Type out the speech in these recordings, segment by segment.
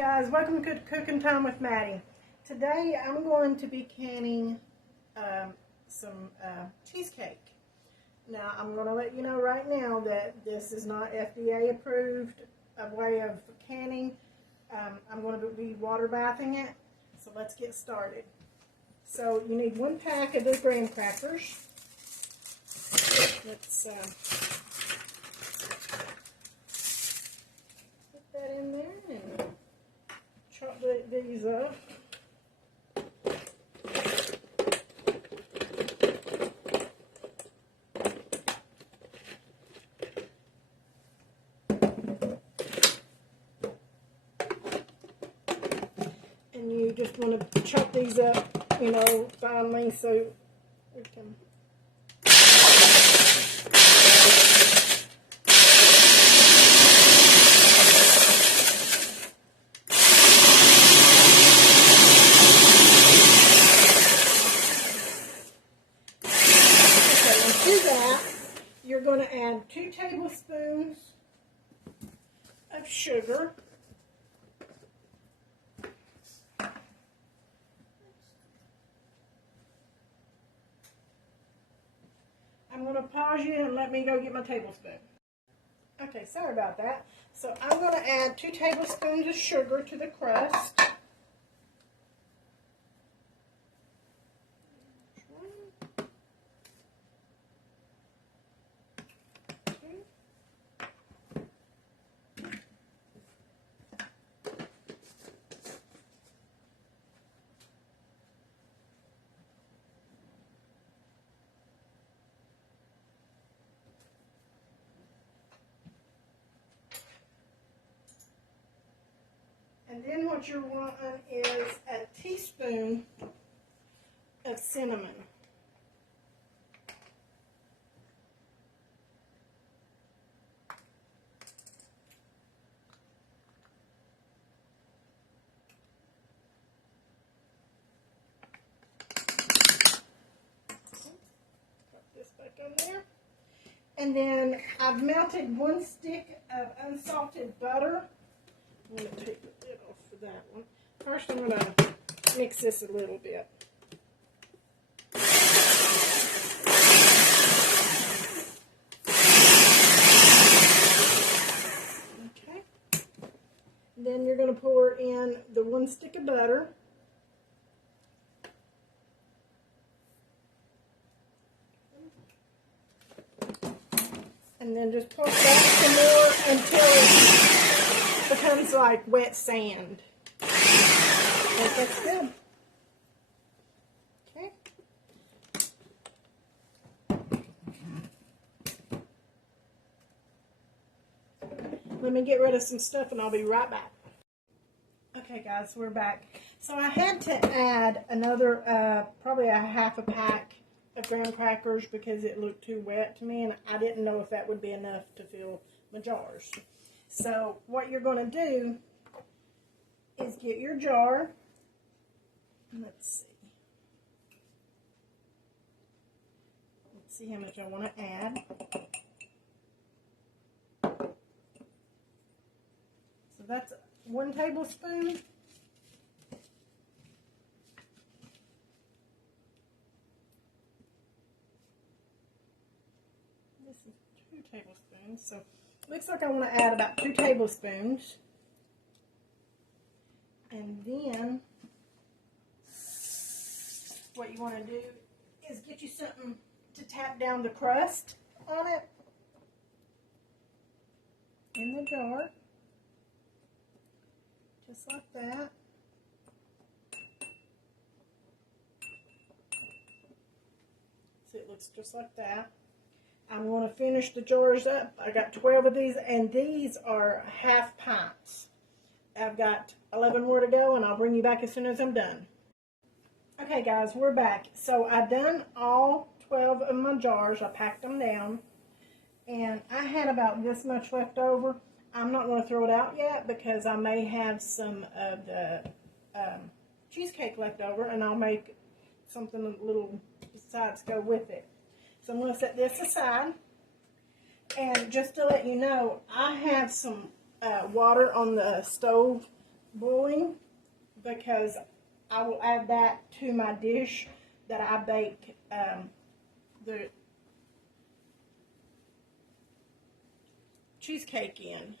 Guys, welcome to Cooking Time with Maddie. Today I'm going to be canning some cheesecake. Now I'm going to let you know right now that this is not FDA approved a way of canning. I'm going to be water bathing it, so let's get started. So you need 1 pack of the graham crackers. Let's put that in there and chop these up. And you just want to chop these up, finely so we can. You're going to add 2 tablespoons of sugar. I'm going to pause you and let me go get my tablespoon. Okay, sorry about that. So I'm going to add 2 tablespoons of sugar to the crust. And then what you're wanting is a teaspoon of cinnamon. Put this back on there. And then I've melted 1 stick of unsalted butter. I'm going to take the lid off for that one. First, I'm going to mix this a little bit. Okay. Then you're going to pour in the 1 stick of butter. And then just pour back some more until it becomes like wet sand. That's good. Okay. Let me get rid of some stuff and I'll be right back. Okay guys, we're back. So I had to add another, probably a half a pack of graham crackers because it looked too wet to me and I didn't know if that would be enough to fill my jars. So what you're going to do is get your jar. Let's see how much I want to add. So that's 1 tablespoon. This is 2 tablespoons. So looks like I want to add about 2 tablespoons. And then what you want to do is get you something to tap down the crust on it in the jar. Just like that. So it looks just like that. I'm going to finish the jars up. I got 12 of these, and these are half pints. I've got 11 more to go, and I'll bring you back as soon as I'm done. Okay, guys, we're back. So I've done all 12 of my jars. I packed them down, and I had about this much left over. I'm not going to throw it out yet because I may have some of the cheesecake left over, and I'll make something a little besides go with it. So I'm going to set this aside. And just to let you know, I have some water on the stove boiling because I will add that to my dish that I bake the cheesecake in.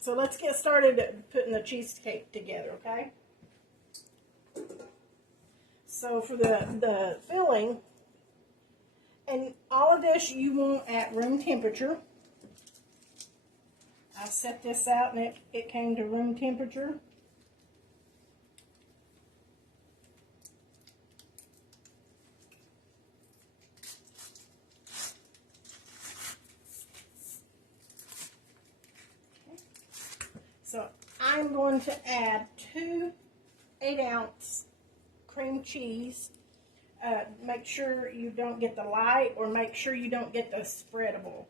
So let's get started putting the cheesecake together, okay? So for the filling, and all of this you want at room temperature. I set this out and it came to room temperature. Okay. So I'm going to add 2 8-ounce cream cheese. Make sure you don't get the light, or make sure you don't get the spreadable.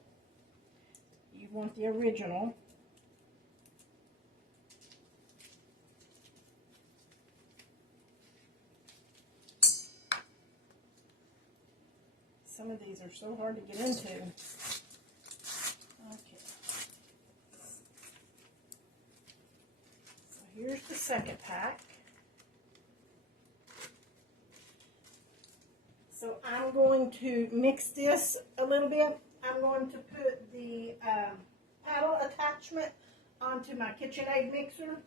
You want the original. Some of these are so hard to get into. Okay. So here's the second pack. So I'm going to mix this a little bit. I'm going to put the paddle attachment onto my KitchenAid mixer.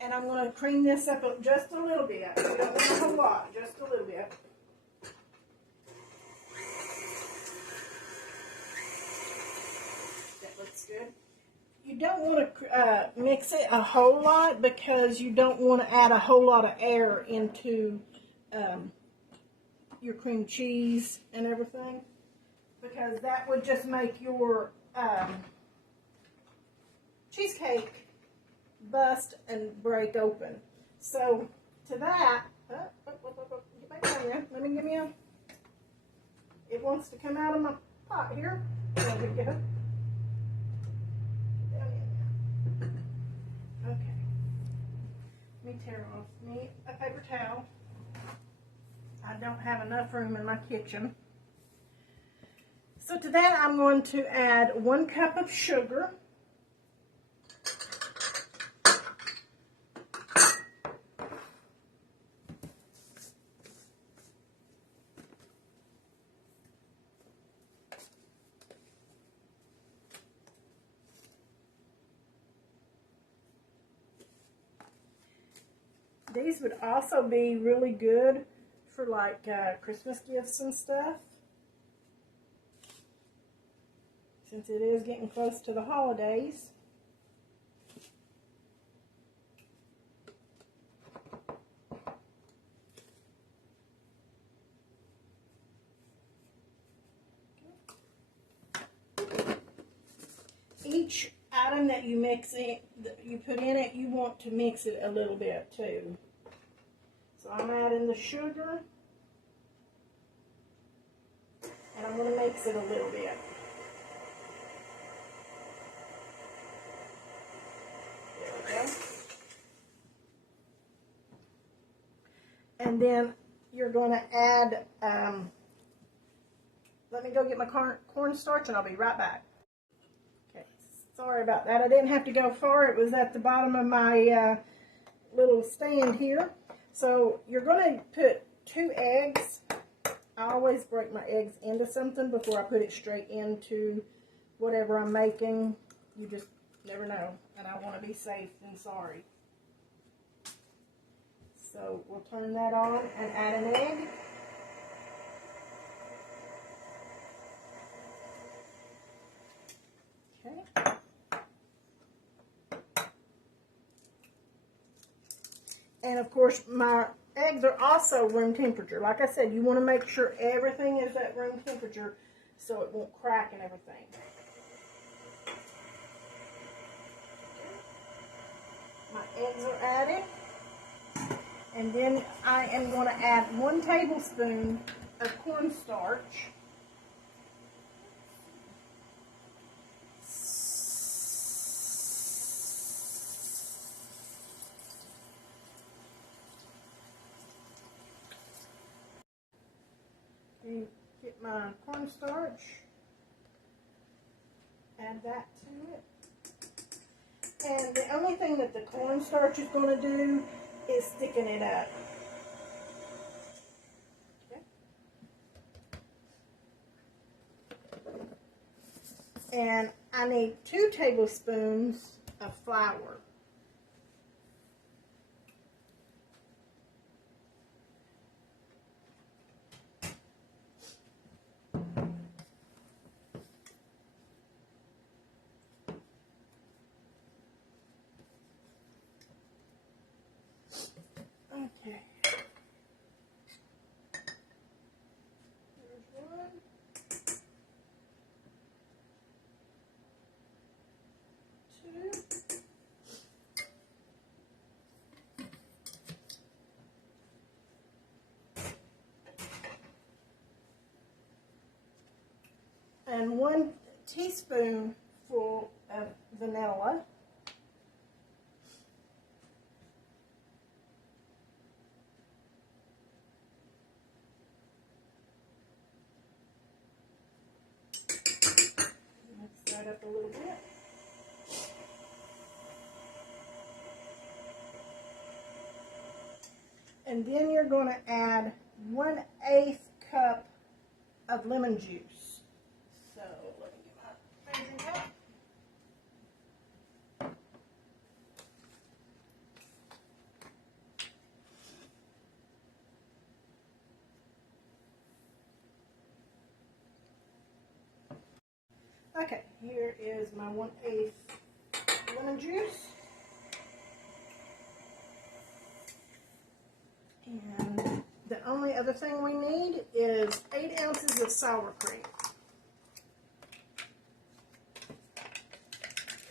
And I'm going to cream this up just a little bit. I don't want a whole lot, just a little bit. That looks good. You don't want to mix it a whole lot because you don't want to add a whole lot of air into your cream cheese and everything, because that would just make your cheesecake bust and break open. So to that, get back down here. Let me give me a. It wants to come out of my pot here. There we go. Okay. Let me tear off me a paper towel. I don't have enough room in my kitchen. So to that I'm going to add 1 cup of sugar. These would also be really good for like Christmas gifts and stuff, since it is getting close to the holidays. Each item that you you put in it, you want to mix it a little bit too. So I'm adding the sugar, and I'm going to mix it a little bit. There we go. And then you're going to add, let me go get my cornstarch and I'll be right back. Okay, sorry about that. I didn't have to go far. It was at the bottom of my little stand here. So you're going to put 2 eggs. I always break my eggs into something before I put it straight into whatever I'm making. You just never know, and I want to be safe than sorry. So we'll turn that on and add an egg. Okay. And of course, my eggs are also room temperature. Like I said, you want to make sure everything is at room temperature so it won't crack and everything. My eggs are added. And then I am going to add 1 tablespoon of cornstarch. Get my cornstarch, add that to it. And the only thing that the cornstarch is going to do is thicken it up. Okay. And I need 2 tablespoons of flour. Okay. There's 1. 2. And 1 teaspoonful of vanilla. Mix that up a little bit. And then you're going to add 1/8 cup of lemon juice. So let me get my measuring cup. Okay, here is my 1/8 lemon juice. And the only other thing we need is 8 ounces of sour cream.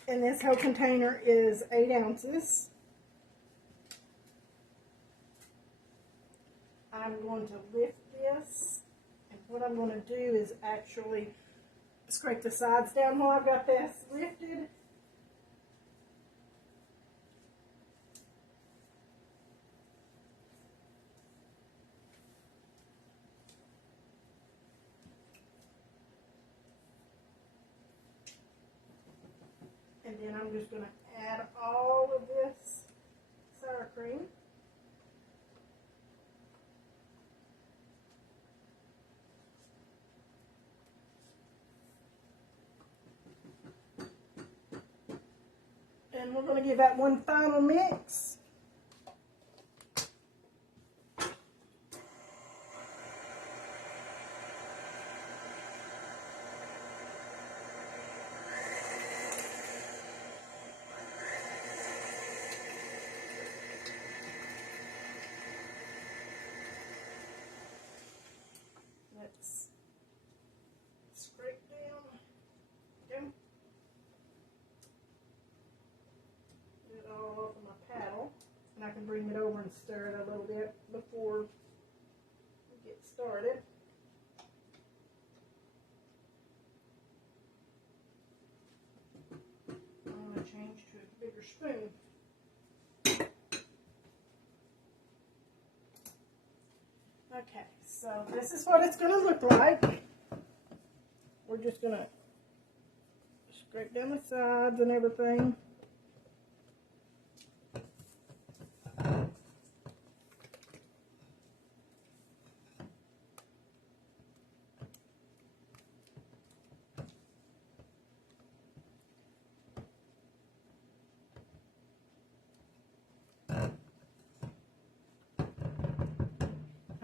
And this whole container is 8 ounces. I'm going to lift this, and what I'm going to do is actually scrape the sides down while I've got this lifted. And then I'm just going to add all of this sour cream. And we're going to give that one final mix. Let's scrape down. Okay. Get it all off of my paddle. And I can bring it over and stir it a little bit before we get started. I'm going to change to a bigger spoon. Okay, so this is what it's going to look like. We're just going to scrape down the sides and everything.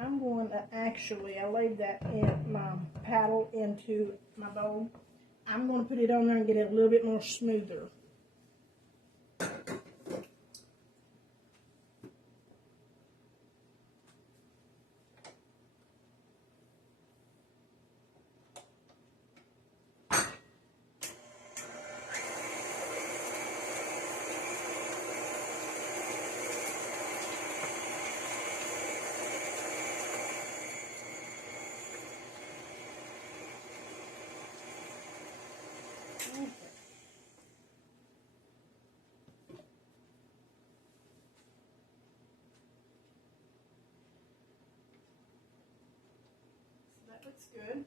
I'm going to I laid that in my paddle into my bowl. I'm going to put it on there and get it a little bit more smoother. Okay. So that looks good.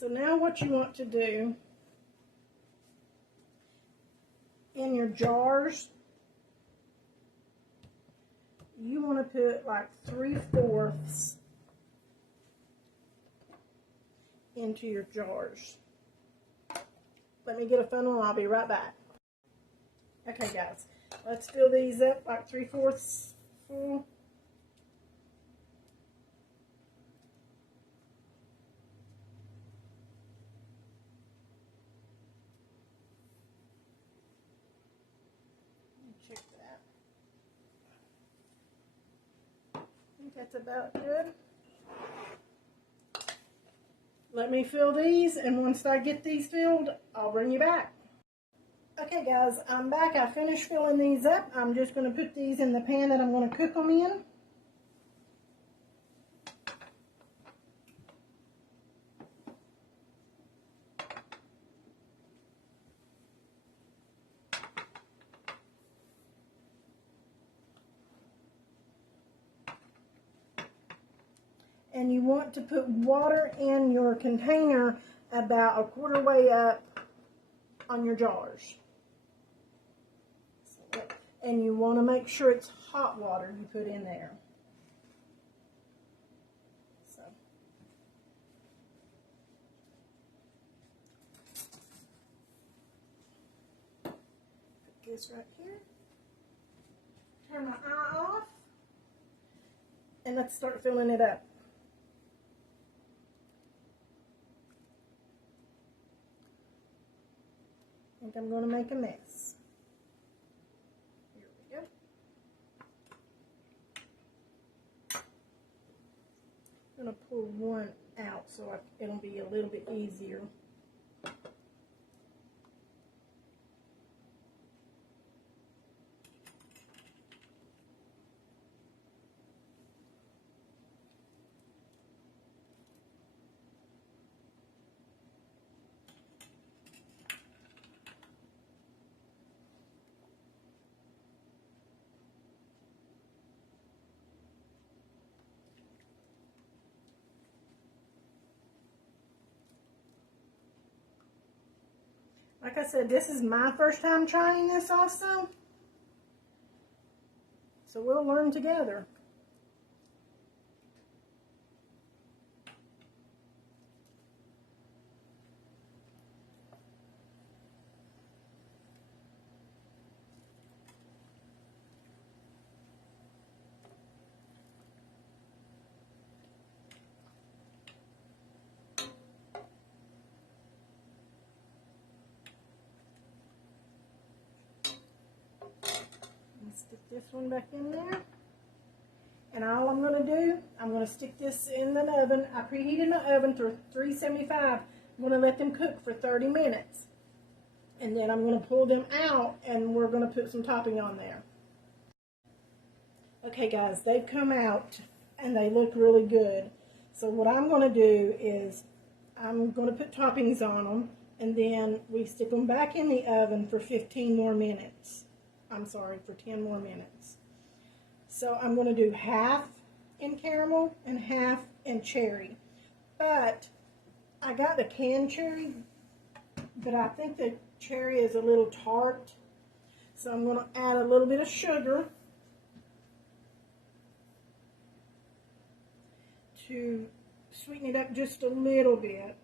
So now what you want to do in your jars, you want to put like 3/4 into your jars. Let me get a funnel and I'll be right back. Okay guys, let's fill these up like 3/4 full. Check that. I think that's about good. Let me fill these, and once I get these filled, I'll bring you back. Okay guys, I'm back. I finished filling these up. I'm just going to put these in the pan that I'm going to cook them in. And you want to put water in your container about 1/4 way up on your jars. And you want to make sure it's hot water you put in there. So, put this right here. Turn my eye off. And let's start filling it up. I think I'm going to make a mess. Here we go. I'm going to pull one out so it'll be a little bit easier. Like I said, this is my first time trying this also. So we'll learn together. Stick this one back in there. And all I'm going to do, I'm going to stick this in the oven. I preheated my oven to 375. I'm going to let them cook for 30 minutes. And then I'm going to pull them out and we're going to put some topping on there. Okay guys, they've come out and they look really good. So what I'm going to do is I'm going to put toppings on them and then we stick them back in the oven for 15 more minutes. I'm sorry, for 10 more minutes. So I'm going to do half in caramel and half in cherry. But I got the canned cherry, but I think the cherry is a little tart. So I'm going to add a little bit of sugar to sweeten it up just a little bit.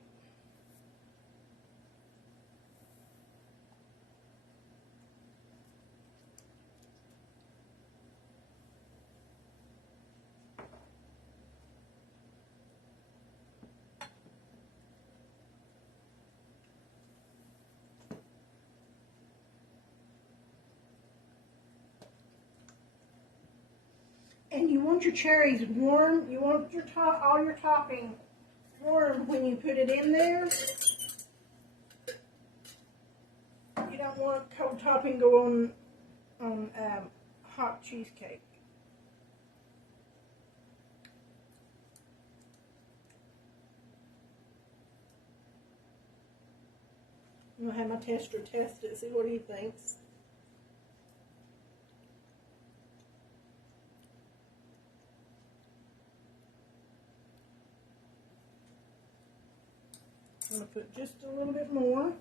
And you want your cherries warm. You want your all your topping warm when you put it in there. You don't want cold topping go on hot cheesecake. I'm gonna have my tester test it, see what he thinks. I'm going to put just a little bit more.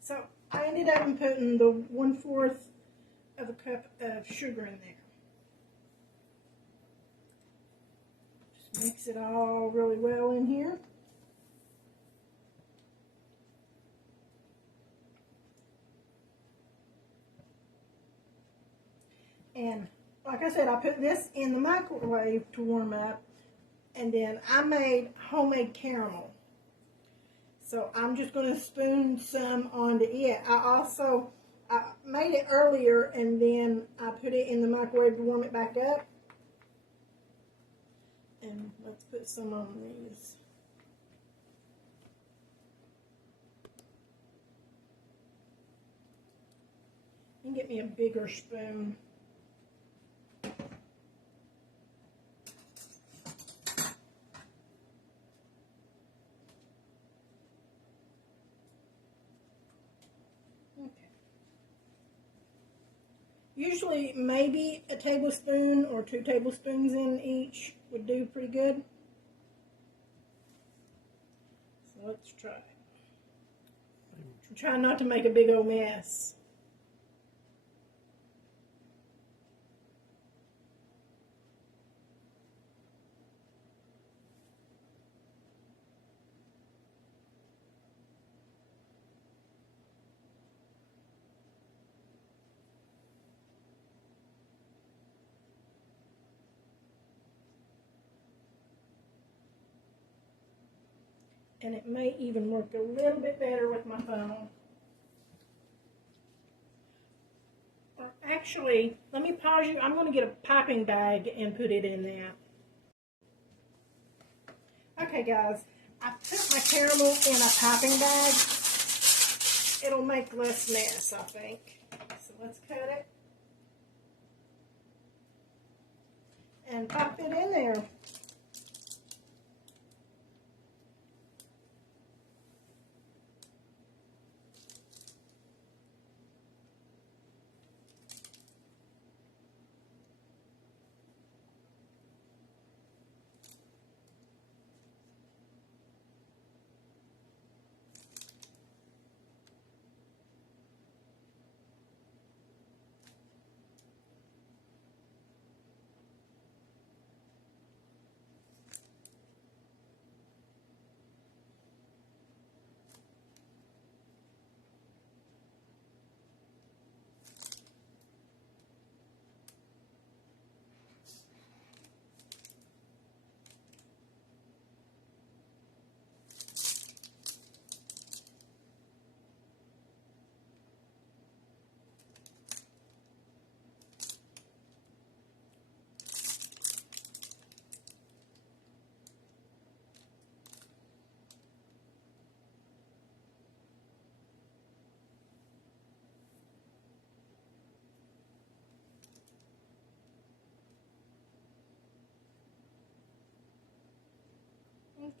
So I ended up putting the 1/4 of a cup of sugar in there. Just mix it all really well in here. And like I said, I put this in the microwave to warm up, and then I made homemade caramel. So I'm just going to spoon some onto it. I made it earlier, and then I put it in the microwave to warm it back up. And let's put some on these. And get me a bigger spoon. Usually maybe a tablespoon or 2 tablespoons in each would do pretty good. So let's try it. I'm trying not to make a big old mess. And it may even work a little bit better with my phone. Or actually, let me pause you. I'm going to get a piping bag and put it in there. Okay, guys, I put my caramel in a piping bag. It'll make less mess, I think. So let's cut it and pop it in there.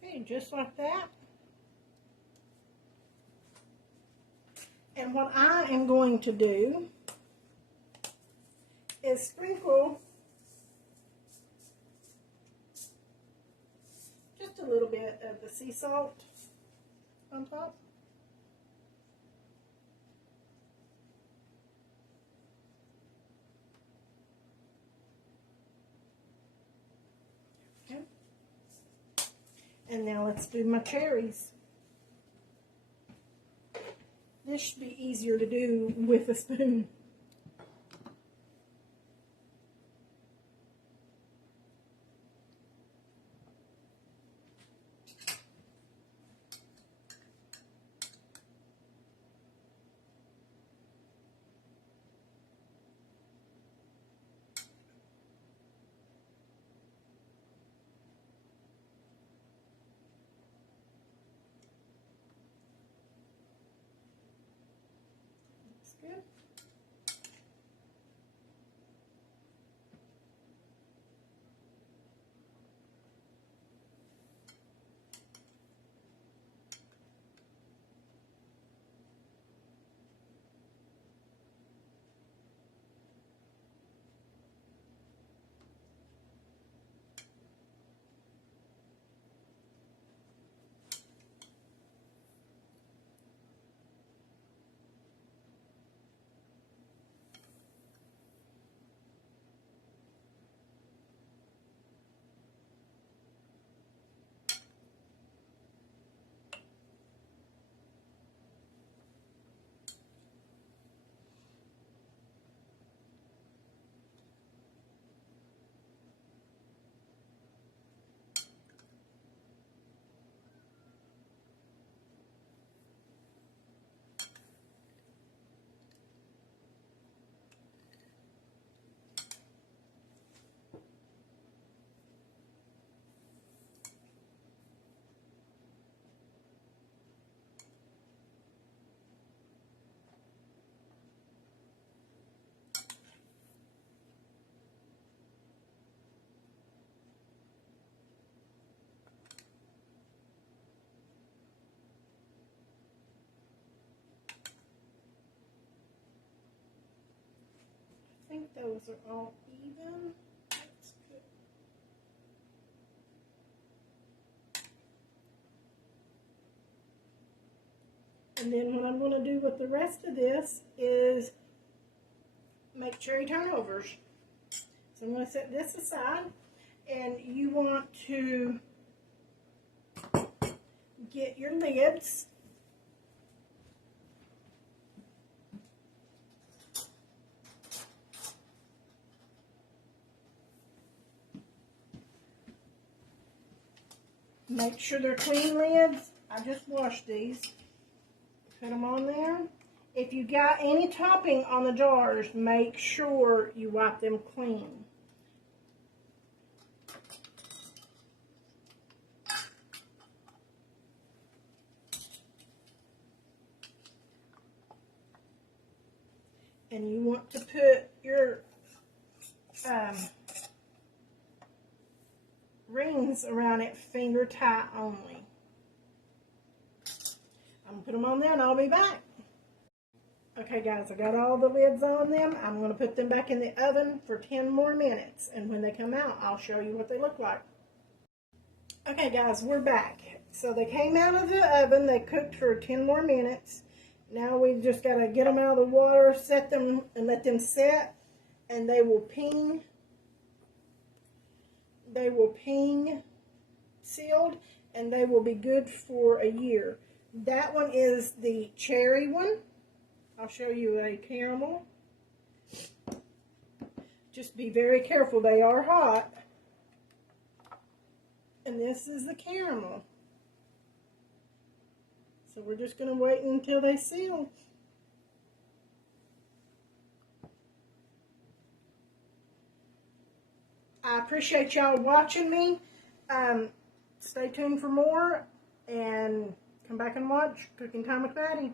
Okay, just like that. And what I am going to do is sprinkle just a little bit of the sea salt on top. Okay. And now let's do my cherries. This should be easier to do with a spoon. Good. think those are all even. That's good. And then what I'm going to do with the rest of this is make cherry turnovers. So I'm going to set this aside, and you want to get your lids. Make sure they're clean lids. I just washed these. Put them on there. If you got any topping on the jars, make sure you wipe them clean. And you want to put your rings around it finger tight only. I'm going to put them on there and I'll be back. Okay guys, I got all the lids on them. I'm going to put them back in the oven for 10 more minutes. And when they come out, I'll show you what they look like. Okay guys, we're back. So they came out of the oven. They cooked for 10 more minutes. Now we just got to get them out of the water, set them and let them set. And they will ping. They will ping sealed. And they will be good for a year. That one is the cherry one. I'll show you a caramel. Just be very careful. They are hot. And this is the caramel. So we're just going to wait until they seal. I appreciate y'all watching me. Stay tuned for more and come back and watch Cooking Time with Patty.